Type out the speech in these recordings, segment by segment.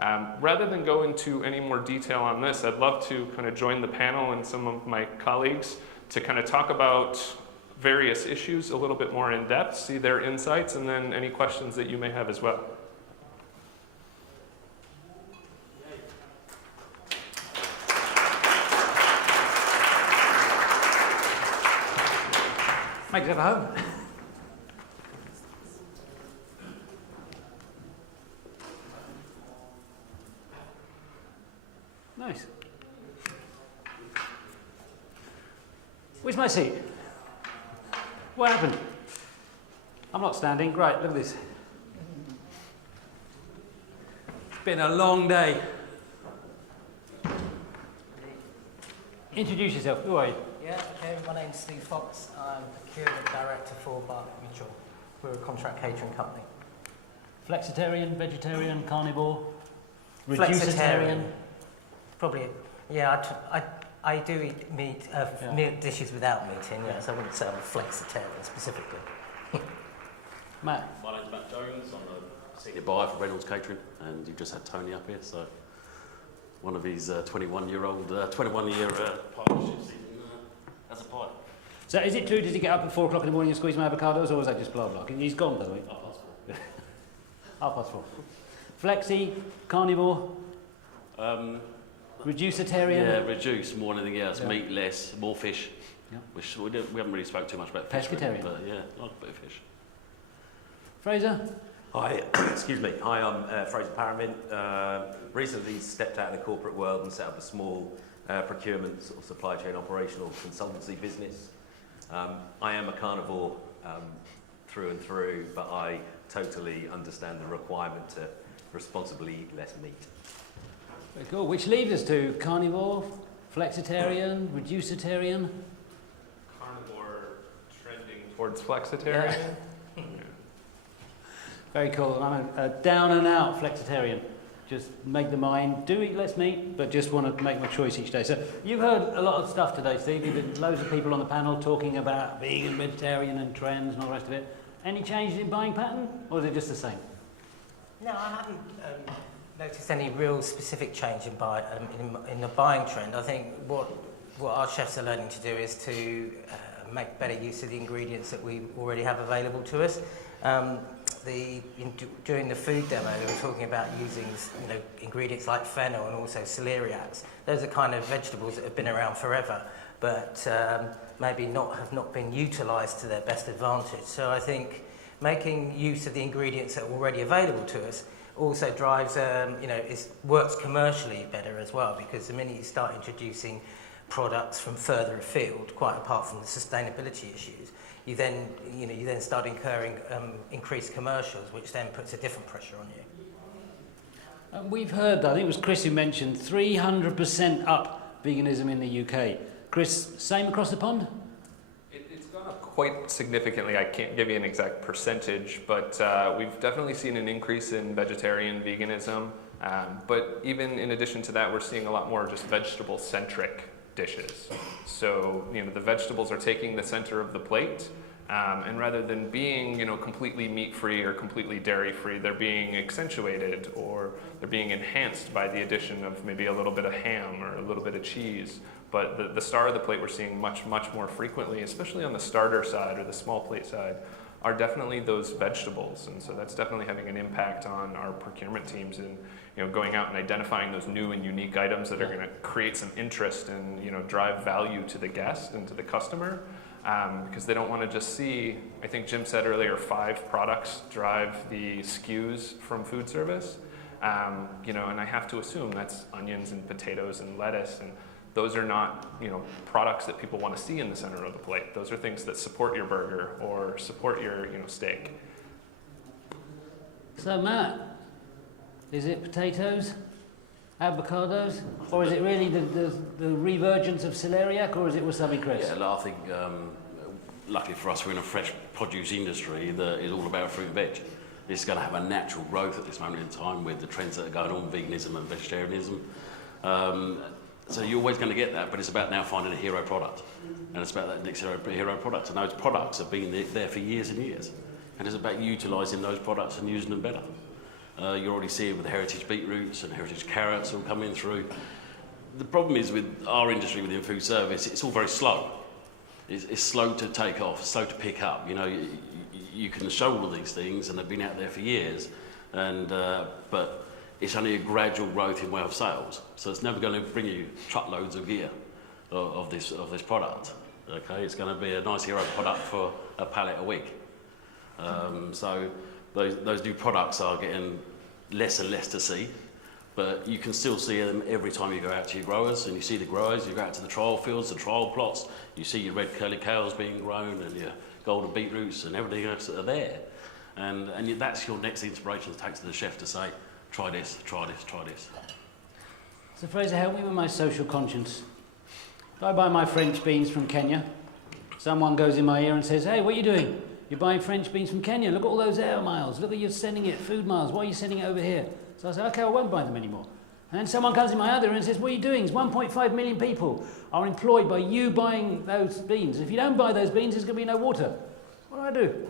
Rather than go into any more detail on this, I'd love to kind of join the panel and some of my colleagues to kind of talk about various issues a little bit more in depth, see their insights, and then any questions that you may have as well. Make it at home. Nice. Where's my seat? What happened? I'm not standing. Great, look at this. It's been a long day. Introduce yourself. Who are you? Yeah, okay, my name's Steve Fox. I'm Procurement Director for Bartlett Mitchell. We're a contract catering company. Flexitarian, vegetarian, carnivore, Flexitarian. Probably, yeah, I do eat meat, meat dishes without meat in, yes. I wouldn't say I'm a flexitarian specifically. Matt. My name's Matt Jones. I'm a senior buyer for Reynolds Catering, and you've just had Tony up here, so one of his 21-year partnerships as a pie. So is it true, does he get up at 4 o'clock in the morning and squeeze my avocados, or was that just blah blah? He's gone, by the way. 4:30. Flexi, carnivore, reducitarian? Yeah, reduce more than anything else. Yeah. Meat less, more fish. Yeah. Which we haven't really spoke too much about fish. Pescatarian. But yeah, I like a bit of fish. Fraser? Hi, excuse me. Hi, I'm Fraser Parramint. Recently stepped out of the corporate world and set up a small procurement sort of supply chain operational consultancy business. I am a carnivore through and through, but I totally understand the requirement to responsibly eat less meat. Very cool. Which leads us to carnivore, flexitarian, reducitarian? Carnivore trending towards flexitarian. Yeah. Very cool. And I'm a down and out flexitarian. Just make the mind, do eat less meat, but just want to make my choice each day. So you've heard a lot of stuff today, Steve. You've had loads of people on the panel talking about vegan, vegetarian and trends and all the rest of it. Any changes in buying pattern, or is it just the same? No, I haven't noticed any real specific change in the buying trend. I think what our chefs are learning to do is to make better use of the ingredients that we already have available to us. During the food demo, they were talking about using ingredients like fennel and also celeriacs. Those are kind of vegetables that have been around forever, but maybe have not been utilised to their best advantage. So I think making use of the ingredients that are already available to us also drives, works commercially better as well, because the minute you start introducing products from further afield, quite apart from the sustainability issues, you then start incurring increased commercials, which then puts a different pressure on you. We've heard, I think it was Chris who mentioned 300% up veganism in the UK. Chris, same across the pond? It's gone up quite significantly. I can't give you an exact percentage, but we've definitely seen an increase in vegetarian veganism. But even in addition to that, we're seeing a lot more just vegetable-centric dishes. So, the vegetables are taking the center of the plate, and rather than being, completely meat-free or completely dairy-free, they're being accentuated or they're being enhanced by the addition of maybe a little bit of ham or a little bit of cheese. But the star of the plate we're seeing much more frequently, especially on the starter side or the small plate side, are definitely those vegetables. And so that's definitely having an impact on our procurement teams and going out and identifying those new and unique items that are going to create some interest and drive value to the guest and to the customer, because they don't want to just see, I think Jim said earlier, 5 products drive the SKUs from food service, and I have to assume that's onions and potatoes and lettuce, and those are not products that people want to see in the center of the plate. Those are things that support your burger or support your steak. So Matt, is it potatoes, avocados, or is it really the revergence of celeriac, or is it wasabi cress? Yeah, I think luckily for us, we're in a fresh produce industry that is all about fruit and veg. It's going to have a natural growth at this moment in time with the trends that are going on, veganism and vegetarianism. So you're always going to get that, but it's about now finding a hero product. And it's about that next hero product. And those products have been there for years and years. And it's about utilising those products and using them better. You're already seeing with the heritage beetroots and heritage carrots all coming through. The problem is with our industry within food service, it's all very slow. It's slow to take off, slow to pick up. You know, you can show all of these things, and they've been out there for years, but it's only a gradual growth in way of sales. So it's never going to bring you truckloads of gear of this product. Okay, it's going to be a nice hero product for a pallet a week. So those new products are getting less and less to see. But you can still see them every time you go out to your growers, and you see the growers, you go out to the trial fields, the trial plots, you see your red curly kales being grown and your golden beetroots and everything else that are there. And that's your next inspiration to take to the chef to say, try this, try this, try this. So Fraser, help me with my social conscience. If I buy my French beans from Kenya, someone goes in my ear and says, hey, what are you doing? You're buying French beans from Kenya, look at all those air miles, look at you sending it, food miles, why are you sending it over here? So I say, okay, I won't buy them anymore. And then someone comes in my other ear and says, what are you doing? 1.5 million people are employed by you buying those beans. If you don't buy those beans, there's going to be no water. What do I do?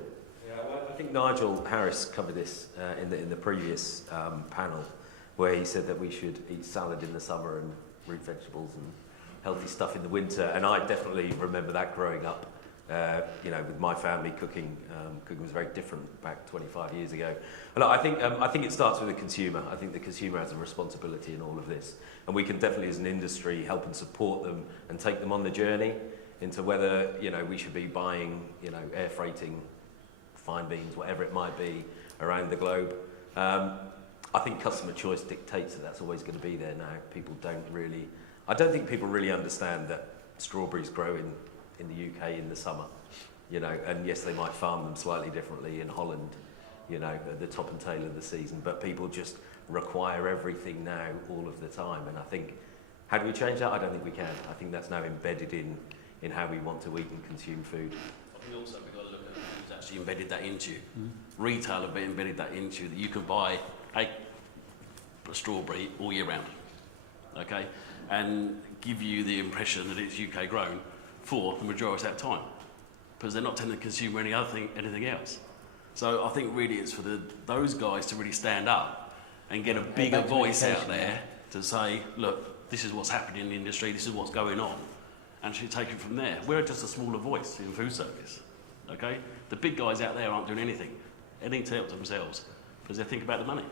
Yeah, well, I think Nigel Harris covered this in the previous panel, where he said that we should eat salad in the summer and root vegetables and healthy stuff in the winter. And I definitely remember that growing up. You know, with my family, cooking was very different back 25 years ago. And I think it starts with the consumer. I think the consumer has a responsibility in all of this, and we can definitely, as an industry, help and support them and take them on the journey into whether, you know, we should be buying, you know, air freighting fine beans, whatever it might be, around the globe. I think customer choice dictates that that's always going to be there now. I don't think people really understand that strawberries grow in the UK in the summer, you know, and yes, they might farm them slightly differently in Holland, you know, at the top and tail of the season, but people just require everything now all of the time. And I think, how do we change that? I don't think we can. I think that's now embedded in how we want to eat and consume food. I think also we've got to look at who's actually embedded that into you. Retail have embedded that into you, that you can buy a strawberry all year round, okay, and give you the impression that it's UK grown for the majority of that time, because they're not tending to consume anything else. So I think really it's for those guys to really stand up and get a bigger voice out there to say, look, this is what's happening in the industry, this is what's going on, and should take it from there. We're just a smaller voice in food service, okay? The big guys out there aren't doing anything to help themselves, because they think about the money.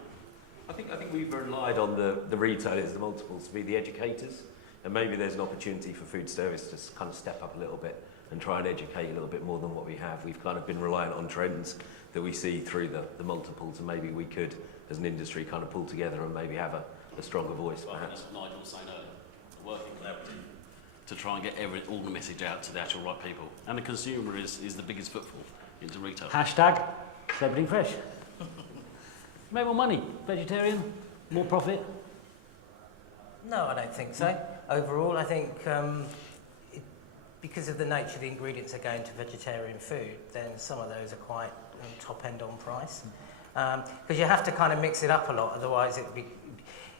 I think we've relied on the retailers, the multiples, to be the educators. And maybe there's an opportunity for food service to kind of step up a little bit and try and educate a little bit more than what we have. We've kind of been reliant on trends that we see through the multiples, and maybe we could, as an industry, kind of pull together and maybe have a stronger voice, perhaps. I think that's what Nigel was saying earlier, working collaborative to try and get all the message out to the actual right people. And the consumer is the biggest footfall into retail. Hashtag Celebrating Fresh. Make more money, vegetarian, more profit. No, I don't think so. Overall, I think because of the nature of the ingredients that go into vegetarian food, then some of those are quite top end on price. Because you have to kind of mix it up a lot, otherwise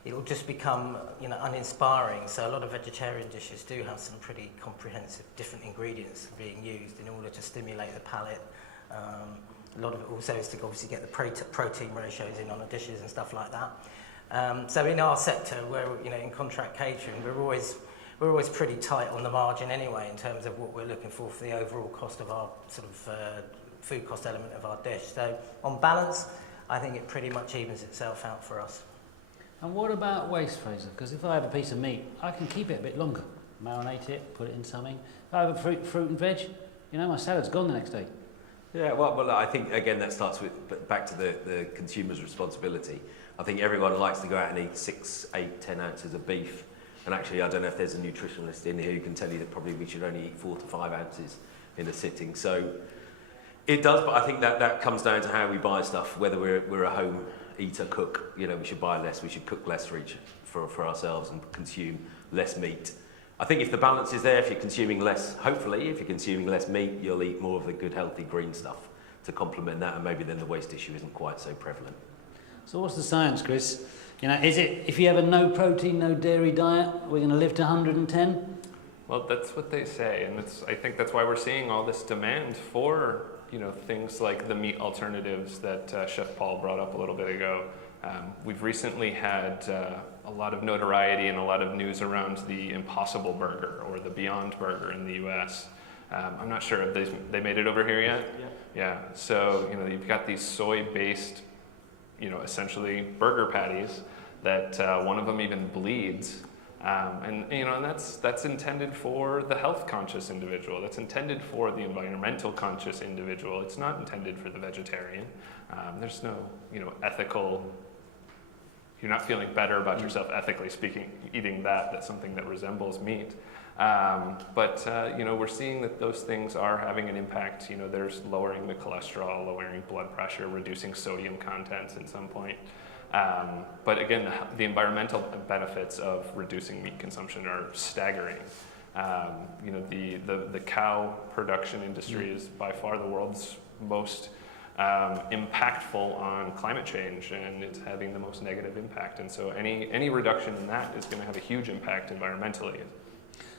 it'll just become, you know, uninspiring. So a lot of vegetarian dishes do have some pretty comprehensive different ingredients being used in order to stimulate the palate. A lot of it also is to obviously get the protein ratios in on the dishes and stuff like that. So in our sector, where, you know, in contract catering, we're always pretty tight on the margin anyway in terms of what we're looking for the overall cost of our sort of food cost element of our dish. So on balance, I think it pretty much evens itself out for us. And what about waste, Fraser? Because if I have a piece of meat, I can keep it a bit longer. Marinate it, put it in something. If I have a fruit and veg, you know, my salad's gone the next day. Yeah, well, I think, again, that starts with back to the consumer's responsibility. I think everyone likes to go out and eat 6, 8, 10 ounces of beef. And actually, I don't know if there's a nutritionalist in here who can tell you that probably we should only eat 4 to 5 ounces in a sitting. So it does, but I think that comes down to how we buy stuff, whether we're a home eater, cook. You know, we should buy less, we should cook less for ourselves and consume less meat. I think if the balance is there, if you're consuming less, hopefully, if you're consuming less meat, you'll eat more of the good, healthy green stuff to complement that, and maybe then the waste issue isn't quite so prevalent. So what's the science, Chris? You know, is it if you have a no protein, no dairy diet, we're going to live to 110? Well, that's what they say, and I think that's why we're seeing all this demand for, you know, things like the meat alternatives that Chef Paul brought up a little bit ago. We've recently had a lot of notoriety and a lot of news around the Impossible Burger or the Beyond Burger in the U.S. I'm not sure if they made it over here yet. Yeah. So you've got these soy-based, essentially burger patties that one of them even bleeds. And that's intended for the health-conscious individual. That's intended for the environmental conscious individual. It's not intended for the vegetarian. There's no, ethical. You're not feeling better about yourself ethically speaking, eating that's something that resembles meat. But we're seeing that those things are having an impact. There's lowering the cholesterol, lowering blood pressure, reducing sodium contents at some point. But again, the environmental benefits of reducing meat consumption are staggering. The cow production industry is by far the world's most impactful on climate change, and it's having the most negative impact. And so any reduction in that is going to have a huge impact environmentally.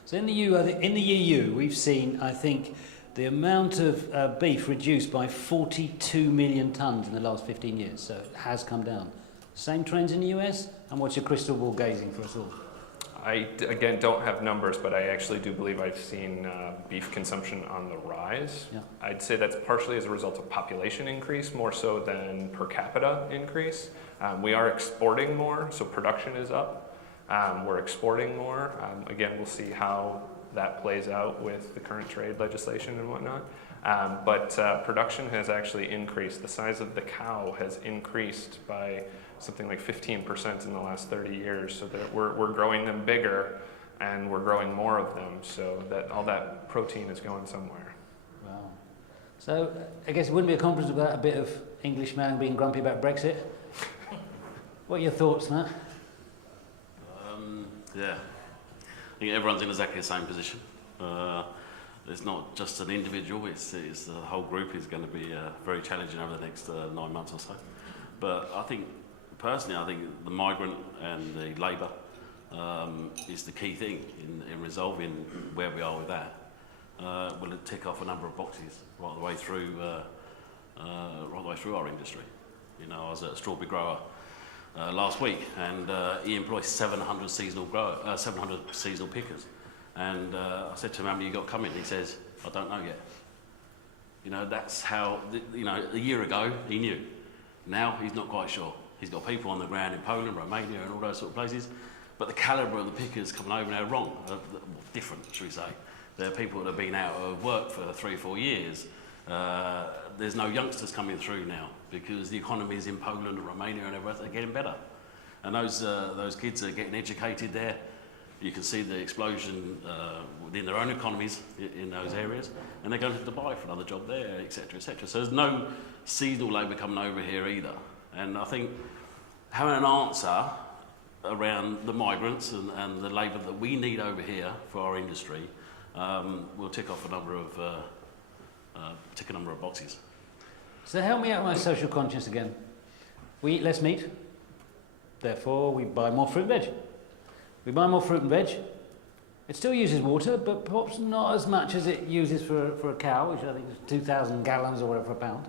So in the EU, we've seen, I think, the amount of beef reduced by 42 million tonnes in the last 15 years. So it has come down. Same trends in the US? And what's your crystal ball gazing for us all? I, again, don't have numbers, but I actually do believe I've seen beef consumption on the rise. Yeah. I'd say that's partially as a result of population increase, more so than per capita increase. We are exporting more, so production is up. We're exporting more. Again, we'll see how that plays out with the current trade legislation and whatnot. But production has actually increased. The size of the cow has increased by something like 15% in the last 30 years. So that we're growing them bigger, and we're growing more of them. So that all that protein is going somewhere. Wow. So I guess it wouldn't be a conference without a bit of English man being grumpy about Brexit. What are your thoughts, Matt? Yeah, I think everyone's in exactly the same position. It's not just an individual, it's the whole group is going to be very challenging over the next 9 months or so. But I think, personally, the migrant and the labour is the key thing in resolving where we are with that. Will it tick off a number of boxes right the way through our industry? I was at a strawberry grower last week, and he employs 700 seasonal pickers. And I said to him, "How many you got coming?" He says, "I don't know yet." That's how. A year ago he knew. Now he's not quite sure. He's got people on the ground in Poland, Romania, and all those sort of places. But the calibre of the pickers coming over now are wrong, different, should we say? They're people that have been out of work for 3 or 4 years. There's no youngsters coming through now because the economies in Poland and Romania and everywhere are getting better. And those kids are getting educated there. You can see the explosion within their own economies in those areas, and they're going to Dubai for another job there, etc., etc. So there's no seasonal labour coming over here either. And I think having an answer around the migrants and the labour that we need over here for our industry will tick off a number of boxes. So help me out with my social conscience again. We eat less meat, therefore we buy more fruit and veg. We buy more fruit and veg. It still uses water, but perhaps not as much as it uses for a cow, which I think is 2,000 gallons or whatever for a pound.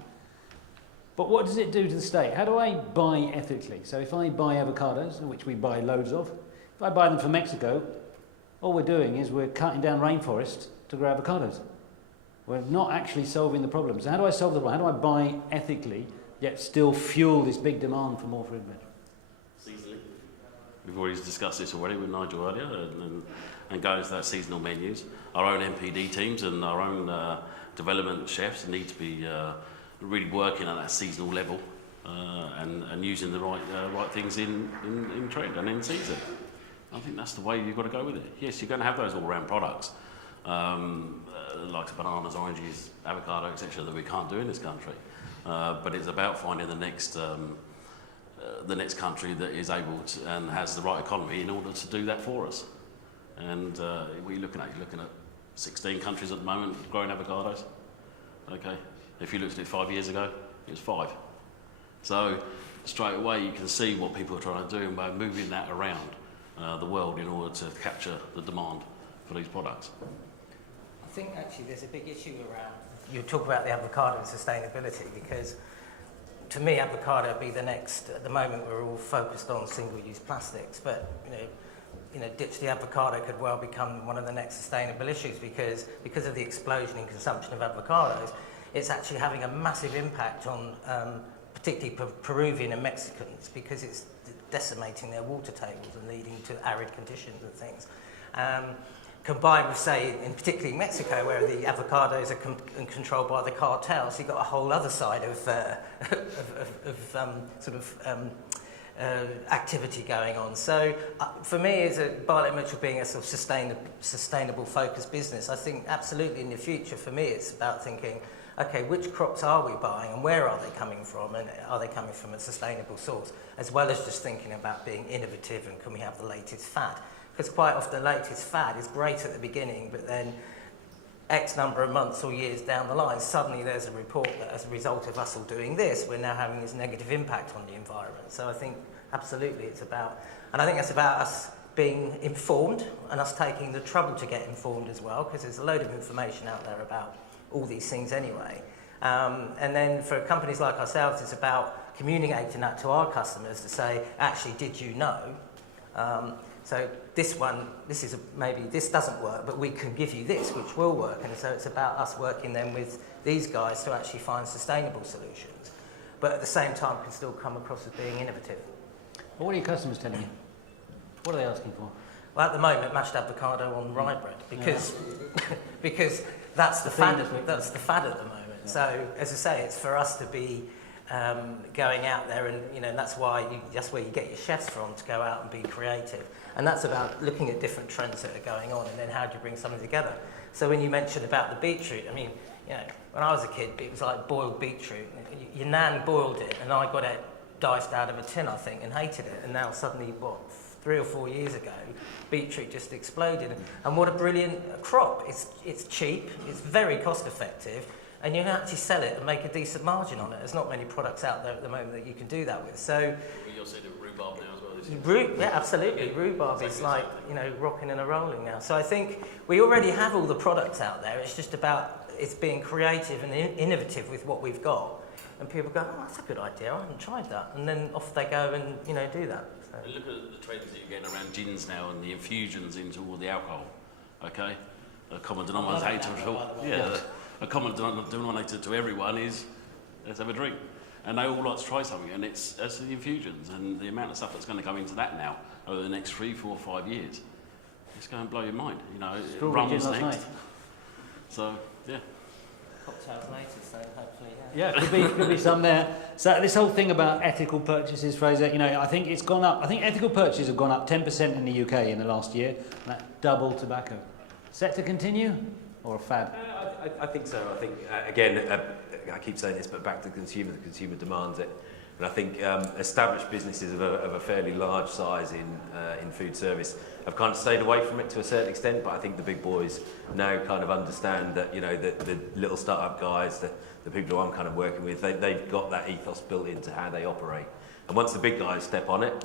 But what does it do to the state? How do I buy ethically? So if I buy avocados, which we buy loads of, if I buy them from Mexico, all we're doing is we're cutting down rainforests to grow avocados. We're not actually solving the problem. So how do I solve the problem? How do I buy ethically, yet still fuel this big demand for more fruit and veg? Seasonally. We've already discussed this already with Nigel earlier, and going to that seasonal menus. Our own MPD teams and our own development chefs need to be really working at that seasonal level and using the right things in trend and in season. I think that's the way you've got to go with it. Yes, you're going to have those all-round products, like bananas, oranges, avocado, etc., that we can't do in this country. But it's about finding the next country that is able to and has the right economy in order to do that for us. And what are you looking at? You're looking at 16 countries at the moment growing avocados. Okay. If you looked at it 5 years ago, it was 5. So straight away you can see what people are trying to do by moving that around the world in order to capture the demand for these products. I think actually there's a big issue around, you talk about the avocado and sustainability, because to me, avocado would be the next. At the moment, we're all focused on single-use plastics, but ditch the avocado could well become one of the next sustainable issues because of the explosion in consumption of avocados. It's actually having a massive impact on particularly Peruvian and Mexicans, because it's decimating their water tables and leading to arid conditions and things. Combined with, say, in particularly Mexico, where the avocados are controlled by the cartels, you've got a whole other side of activity going on. So for me, as a Bartlett Mitchell being a sort of sustainable focused business, I think absolutely in the future for me it's about thinking, okay, which crops are we buying and where are they coming from, and are they coming from a sustainable source, as well as just thinking about being innovative and can we have the latest fad. Because quite often the latest fad is great at the beginning, but then X number of months or years down the line, suddenly there's a report that as a result of us all doing this, we're now having this negative impact on the environment. So I think absolutely it's about, and I think it's about us being informed and us taking the trouble to get informed as well, because there's a load of information out there about all these things anyway. And then for companies like ourselves, it's about communicating that to our customers to say, actually, did you know? So this doesn't work, but we can give you this, which will work. And so it's about us working then with these guys to actually find sustainable solutions, but at the same time can still come across as being innovative. Well, what are your customers telling you? What are they asking for? Well, at the moment, mashed avocado on rye bread, because because that's the fad. That's the fad at the moment. Yeah. So as I say, it's for us to be going out there, and that's where you get your chefs from, to go out and be creative. And that's about looking at different trends that are going on, and then how do you bring something together. So when you mentioned about the beetroot, I mean, when I was a kid, it was like boiled beetroot. Your nan boiled it, and I got it diced out of a tin, I think, and hated it. And now suddenly, 3 or 4 years ago, beetroot just exploded. And what a brilliant crop. It's cheap, it's very cost effective, and you can actually sell it and make a decent margin on it. There's not many products out there at the moment that you can do that with. So You're seeing rhubarb now as well. Yeah, absolutely. Rhubarb is like, rocking and a rolling now. So I think we already have all the products out there. It's just about it's being creative and innovative with what we've got. And people go, oh, that's a good idea. I haven't tried that. And then off they go and, do that. So. And look at the trends that you're getting around gins now and the infusions into all the alcohol. Okay? A common denominator a common denominator to everyone is let's have a drink. And they all like to try something, and it's the infusions and the amount of stuff that's going to go into that now over the next 3, 4, 5 years. It's going to blow your mind. Rum's next. So, yeah. Cocktails later, so hopefully, yeah. Yeah, could be some there. So this whole thing about ethical purchases, Fraser, I think it's gone up. I think ethical purchases have gone up 10% in the UK in the last year. That double tobacco. Set to continue, or a fad? I think so. I think, again, I keep saying this, but back to the consumer demands it. And I think established businesses of a fairly large size in food service have kind of stayed away from it to a certain extent, but I think the big boys now kind of understand that, the little startup guys, the people who I'm kind of working with, they've got that ethos built into how they operate. And once the big guys step on it,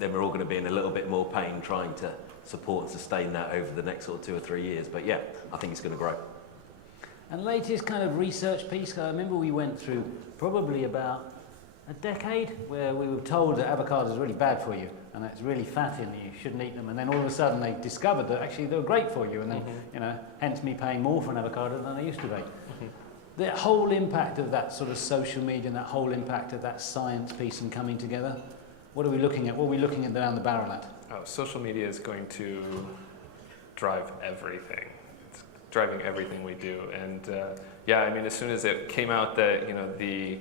then we're all going to be in a little bit more pain trying to support and sustain that over the next sort of 2 or 3 years. But yeah, I think it's going to grow. And latest kind of research piece, I remember we went through probably about a decade where we were told that avocados are really bad for you and that it's really fatty and that you shouldn't eat them, and then all of a sudden they discovered that actually they were great for you, and then hence me paying more for an avocado than I used to pay. The whole impact of that sort of social media and that whole impact of that science piece and coming together, what are we looking at? What are we looking at down the barrel at? Social media is going to drive everything. It's driving everything we do. And as soon as it came out that, the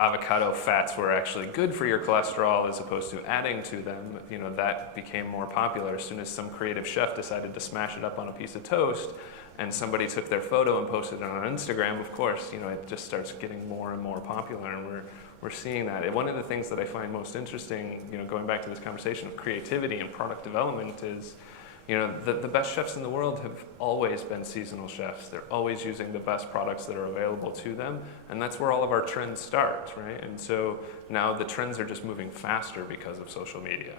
avocado fats were actually good for your cholesterol as opposed to adding to them, that became more popular. As soon as some creative chef decided to smash it up on a piece of toast and somebody took their photo and posted it on Instagram, of course, it just starts getting more and more popular, and we're seeing that. And one of the things that I find most interesting, going back to this conversation of creativity and product development is, the best chefs in the world have always been seasonal chefs. They're always using the best products that are available to them, and that's where all of our trends start, right? And so now the trends are just moving faster because of social media.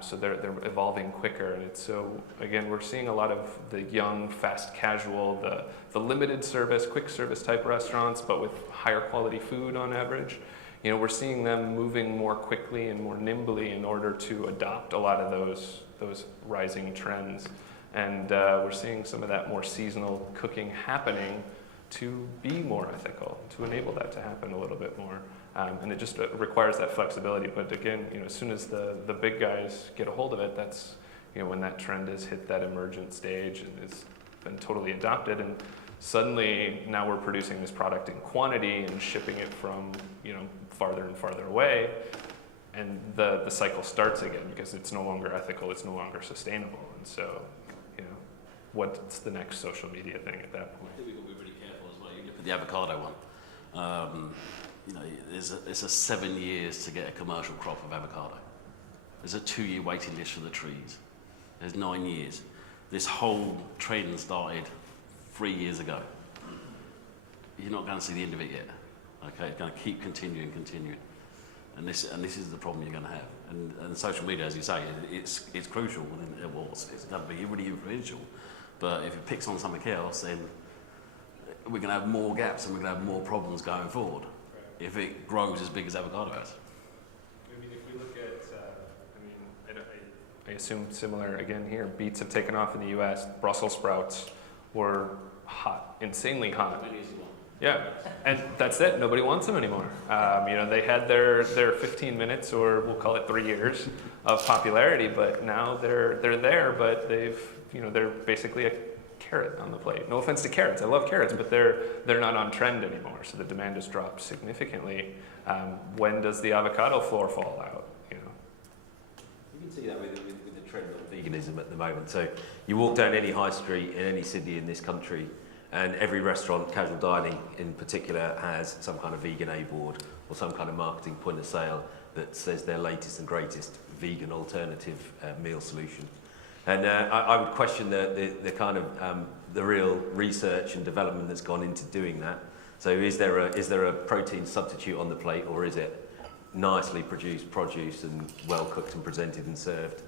So they're evolving quicker, and it's so, again, we're seeing a lot of the young, fast casual, the limited service, quick service type restaurants, but with higher quality food on average. you know, we're seeing them moving more quickly and more nimbly in order to adopt a lot of those rising trends. And we're seeing some of that more seasonal cooking happening to be more ethical, to enable that to happen a little bit more. And it just requires that flexibility. But again, you know, as soon as the big guys get a hold of it, that's, you know, when that trend has hit that emergent stage and has been totally adopted. And suddenly now we're producing this product in quantity and shipping it from, you know, farther and farther away. And the cycle starts again because it's no longer ethical, it's no longer sustainable. And so, you know, what's the next social media thing at that point? I think we've got to be really careful as well. You look at the avocado one. You know, it's a 7 years to get a commercial crop of avocado. There's a 2-year waiting list for the trees. There's 9 years. This whole trend started 3 years ago. You're not going to see the end of it yet. Okay, it's going to keep continuing. And this is the problem you're going to have. And social media, as you say, it's crucial. It's going to be really influential. But if it picks on something else, then we're going to have more gaps and we're going to have more problems going forward. If it grows as big as avocado has. I mean, if we look at, I assume similar again here. Beets have taken off in the U.S. Brussels sprouts were hot, insanely hot. Yeah, and that's it. Nobody wants them anymore. You know, they had their 15 minutes, or we'll call it 3 years, of popularity, but now they're there. But they're basically a carrot on the plate. No offense to carrots, I love carrots, but they're not on trend anymore. So the demand has dropped significantly. When does the avocado floor fall out? You know, You can see that with the trend of veganism at the moment. So you walk down any high street in any city in this country, and every restaurant, casual dining in particular, has some kind of vegan A board or some kind of marketing point of sale that says their latest and greatest vegan alternative meal solution. And I would question the kind of the real research and development that's gone into doing that. So is there a protein substitute on the plate, or is it nicely produced produce and well cooked and presented and served?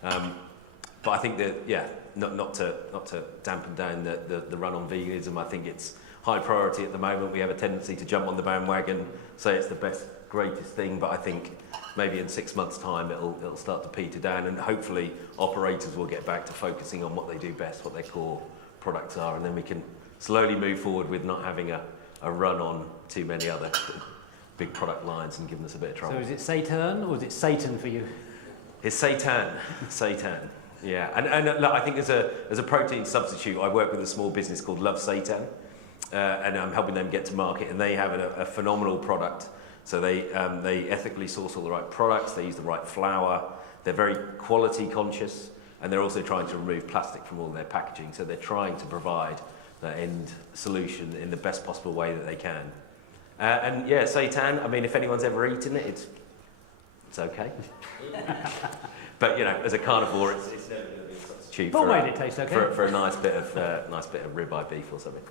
But I think that, yeah, not to dampen down the run on veganism. I think it's high priority at the moment. We have a tendency to jump on the bandwagon, say it's the best, greatest thing, but I think maybe in 6 months' time it'll start to peter down, and hopefully operators will get back to focusing on what they do best, what their core products are, and then we can slowly move forward with not having a run on too many other big product lines and giving us a bit of trouble. So is it Satan or is it Satan for you? It's Satan. Yeah, and look, I think as a protein substitute, I work with a small business called Love Satan, and I'm helping them get to market, and they have a phenomenal product. So they ethically source all the right products, they use the right flour, they're very quality conscious, and they're also trying to remove plastic from all their packaging. So they're trying to provide the end solution in the best possible way that they can. And yeah, seitan, I mean, if anyone's ever eaten it, it's okay. But you know, as a carnivore, it's never going to be a substitute What way did it taste okay? for a nice bit of ribeye beef or something.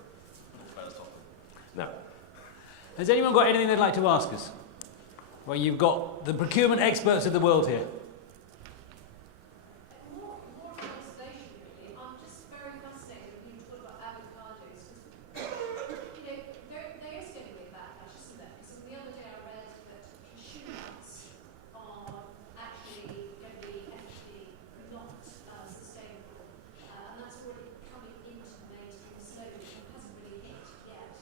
No. Has anyone got anything they'd like to ask us? Well, you've got the procurement experts of the world here. More observation, really. I'm just very fascinated when you talk about avocados. You know, there is going to be a backlash, isn't there? Because the other day I read that cashew nuts are actually going to be ethically not sustainable, and that's already coming into the mainstream slowly. It hasn't really hit yet.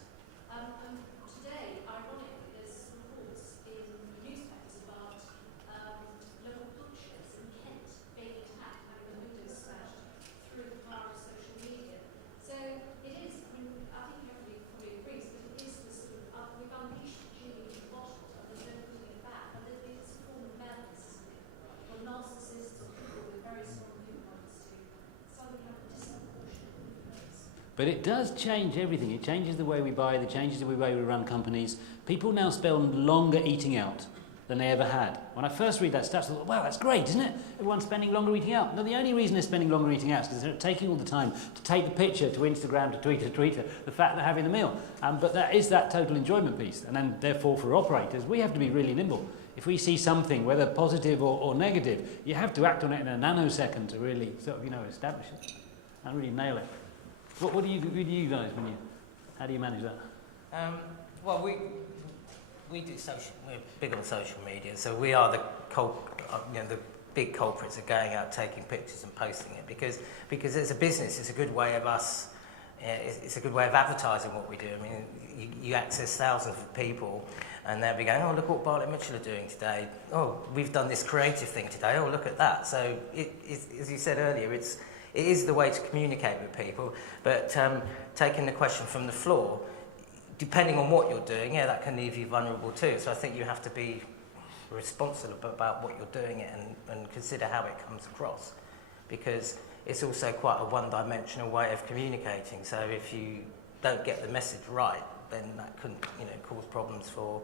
And today, ironically, there's reports in the newspapers about local butchers in Kent being attacked, having their windows smashed through the power of social media. So it is, I mean, I think everybody probably agrees, but it is the sort of, we've unleashed the genie into the bottle, and there's no putting it back. And it's a form of madness, isn't it? Or narcissists or people with very strong viewpoints to suddenly have a disproportionate influence. But it does change everything. It changes the way we buy, it changes the way we run companies. People now spend longer eating out than they ever had. When I first read that stat, I thought, wow, that's great, isn't it? Everyone's spending longer eating out. No, the only reason they're spending longer eating out is because they're taking all the time to take the picture to Instagram, to Twitter, the fact they're having the meal. But that is that total enjoyment piece. And then, therefore, for operators, we have to be really nimble. If we see something, whether positive or negative, you have to act on it in a nanosecond to really sort of, establish it and really nail it. What do you guys, how do you manage that? Well, We do social. We're big on social media, so we are the the big culprits of going out, taking pictures and posting it because as a business, it's a good way of us. It's a good way of advertising what we do. I mean, you access thousands of people, and they'll be going, "Oh, look what Bartlett Mitchell are doing today. Oh, we've done this creative thing today. Oh, look at that." So, as you said earlier, it is the way to communicate with people. But taking the question from the floor, depending on what you're doing, that can leave you vulnerable too. So I think you have to be responsible about what you're doing and consider how it comes across, because it's also quite a one-dimensional way of communicating. So if you don't get the message right, then that can cause problems for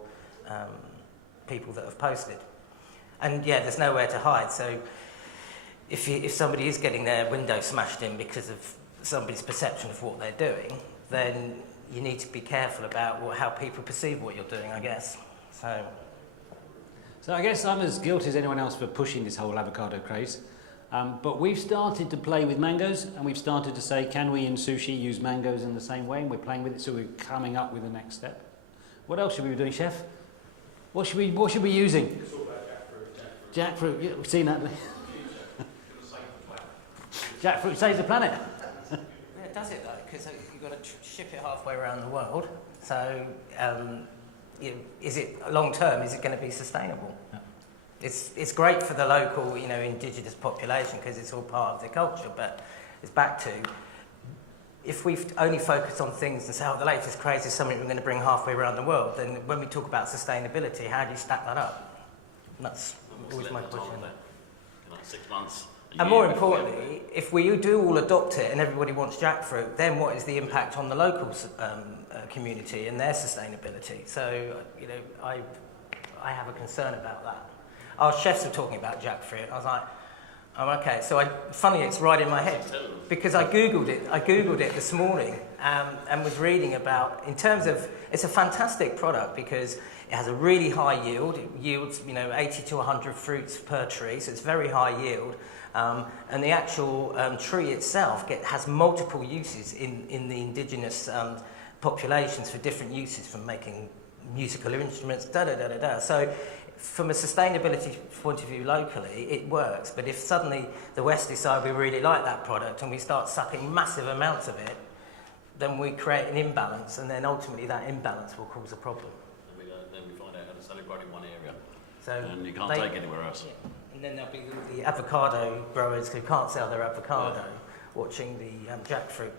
people that have posted. And there's nowhere to hide. So if somebody is getting their window smashed in because of somebody's perception of what they're doing, then you need to be careful about how people perceive what you're doing, I guess. So I guess I'm as guilty as anyone else for pushing this whole avocado craze. But we've started to play with mangoes, and we've started to say, can we in sushi use mangoes in the same way? And we're playing with it, so we're coming up with the next step. What else should we be doing, chef? What should we using? It's all about jackfruit. Jackfruit. Yeah, we've seen that. Jackfruit saves the planet. It does it though, because you've got to ship it halfway around the world. So, is it long term? Is it going to be sustainable? Yeah. It's great for the local, indigenous population because it's all part of their culture. But it's back to if we only focus on things and say, "Oh, the latest craze is something we're going to bring halfway around the world." Then, when we talk about sustainability, how do you stack that up? And that's always my question. 6 months. And more importantly, if we do all adopt it and everybody wants jackfruit, then what is the impact on the local community and their sustainability? So, I have a concern about that. Our chefs were talking about jackfruit. I was like, oh, okay. So, funny, it's right in my head because I googled it. I googled it this morning and was reading about. In terms of, it's a fantastic product because it has a really high yield. It yields, 80 to 100 fruits per tree, so it's very high yield. And the actual tree itself has multiple uses in the indigenous populations for different uses, from making musical instruments, So from a sustainability point of view locally, it works. But if suddenly the West decide we really like that product and we start sucking massive amounts of it, then we create an imbalance, and then ultimately that imbalance will cause a problem. Then we find out how to celebrate in one area, So and you can't take anywhere else. Yeah. And then there'll be the avocado growers who can't sell their avocado, watching the jackfruit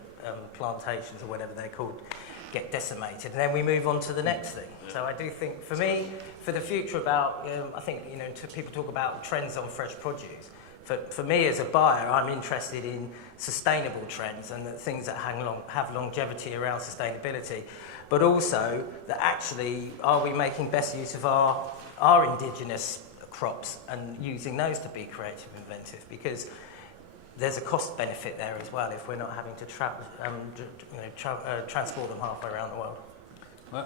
plantations or whatever they're called get decimated, and then we move on to the next thing. Yeah. So I do think, for me, for the future about, I think, people talk about trends on fresh produce. For me as a buyer, I'm interested in sustainable trends and the things that have longevity around sustainability, but also that actually, are we making best use of our indigenous crops and using those to be creative and inventive, because there's a cost benefit there as well if we're not having to transport them halfway around the world.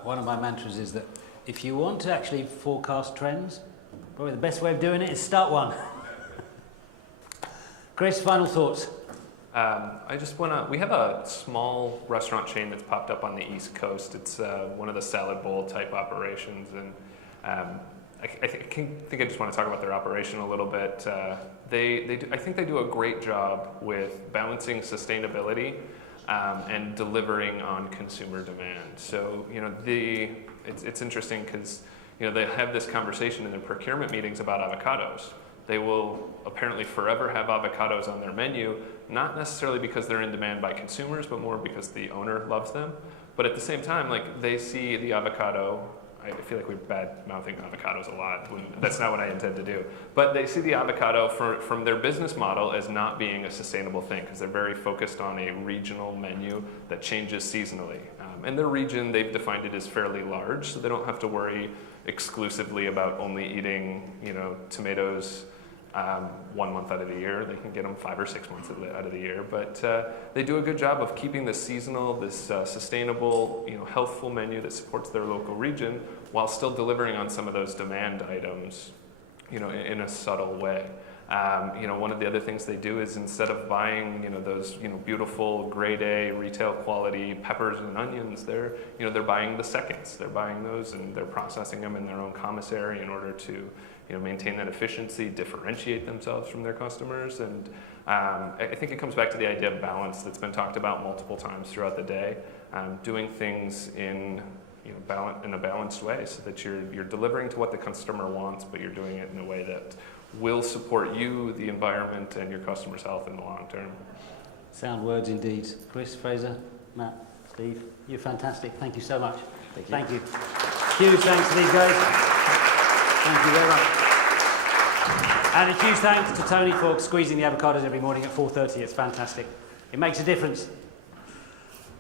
One of my mantras is that if you want to actually forecast trends, probably the best way of doing it is start one. Chris, final thoughts? We have a small restaurant chain that's popped up on the East Coast. It's one of the salad bowl type operations, and I think I just want to talk about their operation a little bit. I think they do a great job with balancing sustainability and delivering on consumer demand. So, it's interesting because, they have this conversation in the procurement meetings about avocados. They will apparently forever have avocados on their menu, not necessarily because they're in demand by consumers, but more because the owner loves them. But at the same time, they see the avocado. I feel like we're bad-mouthing avocados a lot. That's not what I intend to do. But they see the avocado from their business model as not being a sustainable thing, because they're very focused on a regional menu that changes seasonally. And their region, they've defined it as fairly large, so they don't have to worry exclusively about only eating, tomatoes 1 month out of the year. They can get them 5 or 6 months out of the year. But they do a good job of keeping this seasonal, this sustainable, healthful menu that supports their local region, while still delivering on some of those demand items, in a subtle way. One of the other things they do is instead of buying, those, beautiful grade A retail quality peppers and onions, they're buying the seconds. They're buying those and they're processing them in their own commissary in order to, maintain that efficiency, differentiate themselves from their customers. And I think it comes back to the idea of balance that's been talked about multiple times throughout the day. Doing things in a balanced way so that you're delivering to what the customer wants, but you're doing it in a way that will support you, the environment, and your customers' health in the long term. Sound words indeed. Chris, Fraser, Matt, Steve, you're fantastic. Thank you so much. Thank you. Huge thanks to these guys. Thank you very much. And a huge thanks to Tony for squeezing the avocados every morning at 4:30. It's fantastic. It makes a difference.